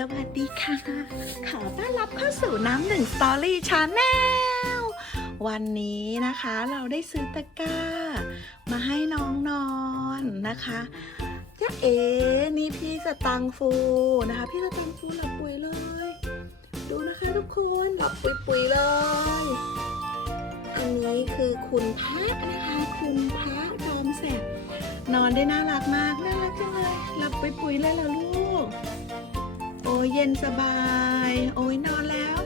สวัสดีค่ะ ขอต้อนรับเข้าสู่น้ำหนึ่งสตอรี่ชาแนลวันนี้นะคะเราได้ซื้อตะกร้า มาให้น้องนอนนะคะจ้เอ๋นี่พี่สตังฟูนะคะ พี่สตังฟูหลับปุ๋ยเลย ดูนะคะทุกคนหลับปุ๋ยปุ๋ยเลย อันนี้คือคุณพระนะคะ คุณพระจอมแสบนอนได้น่ารักมากน่ารักจังเลยหลับปุ๋ยปุ๋ยเลยล่ะลูก โอ้ยเย็นสบาย โอ้ยนอนแล้ว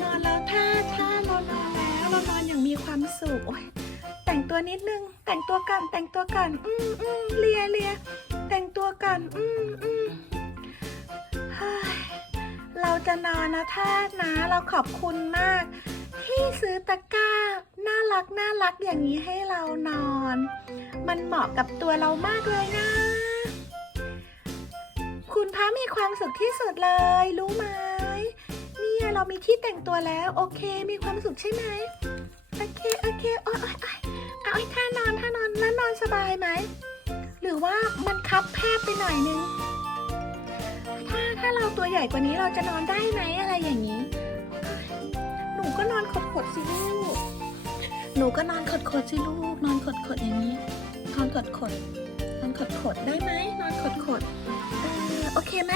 นอนแล้วท่าท่าเรานอนแล้วเรานอนอย่างมีความสุขโอ้ยแต่งตัวนิดนึง แต่งตัวกันแต่งตัวกันอืมอืมเลียเลียแต่งตัวกันอืมอืมเฮ้เราจะนอนนะท่านะเราขอบคุณมาก ที่ซื้อตะกร้าน่ารักน่ารักอย่างนี้ให้เรานอน มันเหมาะกับตัวเรามากเลยนะ คุณพระมีความสุขที่สุดเลย รู้ไหมเนี่ยเรามีที่แต่งตัวแล้ว โอเค มีความสุขใช่ไหมโอเคโอเคโอ้ยโอยโอยเอาไอ้ท่านอนท่านอนแล้วนอนสบายไหมหรือว่ามันคับแคบไปหน่อยนึงถ้าถ้าเราตัวใหญ่กว่านี้เราจะนอนได้ไหมอะไรอย่างนี้ หนูก็นอนขดขดๆสิลูกหนูก็นอนขดขดๆสิลูกนอนขดขดๆอย่างนี้นอนขดขดๆ นอนขดขดๆได้ไหมนอนขดขดๆเออโอเคไหม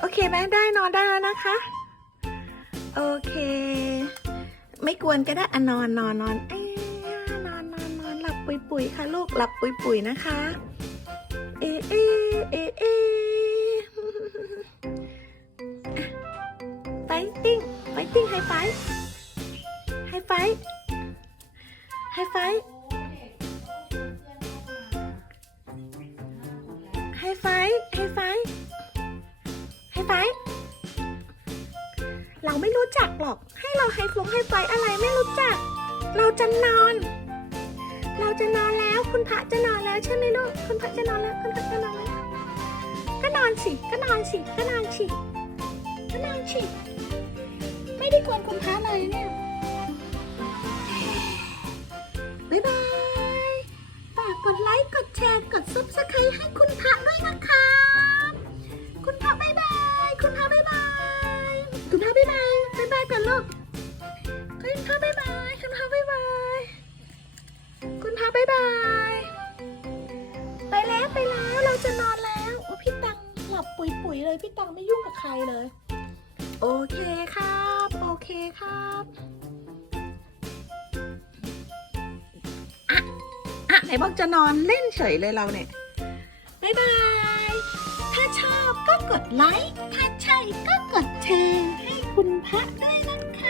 โอเคไหมได้นอนได้แล้วนะคะ โอเค ไม่กวนก็ได้อนอนนอนนอนเอ้ยนอนนอนนอนหลับปุยปุยค่ะลูกหลับปุยปุยนะคะ เอะเอะเอะเอะไฟติ้งไฟติ้งไฮไฟไฮไฟไฮไฟ ไฮไฟไฮไฟไฮไฟเราไม่รู้จักหรอก ให้เราไฮฟงไฮไฟอะไรไม่รู้จัก เราจะนอน เราจะนอนแล้วคุณพระจะนอนแล้วใช่ไหมลูกคุณพระจะนอนแล้วคุณพระจะนอนแล้วก็นอนสิก็นอนสิก็นอนสิก็นอนสิไม่ได้กวนคุณพระเลยเนี่ยบ๊ายบายฝากกดไลค์กด ชร์ กดซับสไครต์ให้คุณพระด้วยนะคะคุณพระบายบาย คุณพระบายบาย คุณพระบายบายบายบายกันลูกคุณพระบายบาย คุณพระบายบาย คุณพระบายบาย ไปแล้วไปแล้วเราจะนอนแล้วโอ้พี่ตังหลับปุ๋ยปุ๋ยเลยพี่ตังไม่ยุ่งกับใครเลย โอเคครับ โอเคครับ นบอกจะนอนเล่นเฉยเลยเราเนี่ยบายบาย ถ้าชอบก็กดไลค์ ถ้าใช่ก็กดแชร์ให้คุณพระด้วยนะคะ